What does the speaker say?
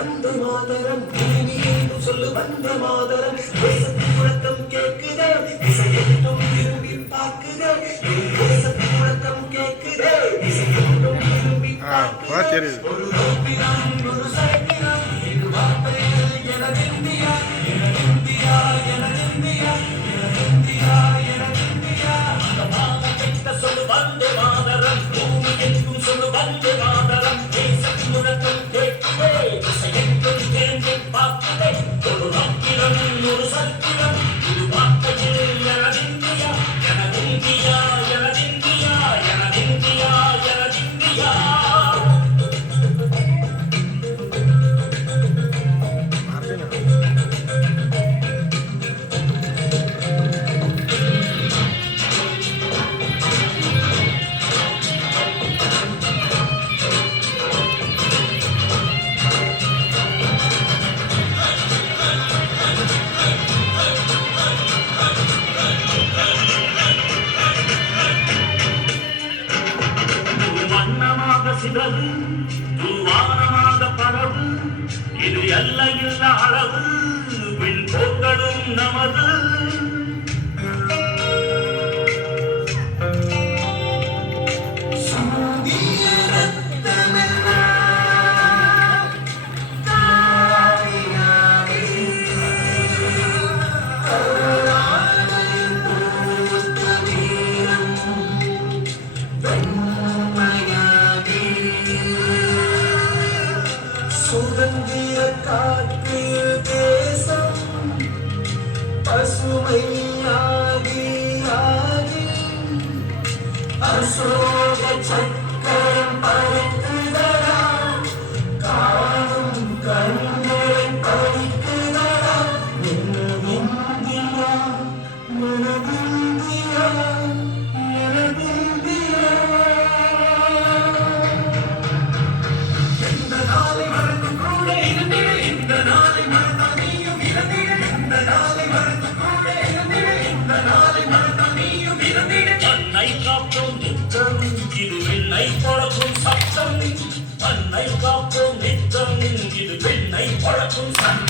வந்த மாதரம் நீதி என்று சொல்லு வந்த மாதரம். தேசத்து முழக்கம் கேட்குத திசையெட்டும் திரும்பி பார்க்குத தேசத்து முழக்கம் கேட்குத திசையெட்டும் திரும்பி பார்க்குத. ஒரு ரோப்பினான் ஒரு சைக்கினான் வார்த்தைகள் எனது இந்தியா எனது இந்தியா எனது இந்தியா எனது இந்தியா எனது இந்தியா அந்த மாதம் கிட்ட சொல்லு வந்த மாதரம் சொல்லு வந்த மாதரம். சிறகு தூவாரமாக பரவு. இது எல்லையில் அளவு. பின் போக்க சுதந்திர காற்று தேசம் பசுமையாகி ஆகி அசோக சக்கரம் பறந்து Para Tulsan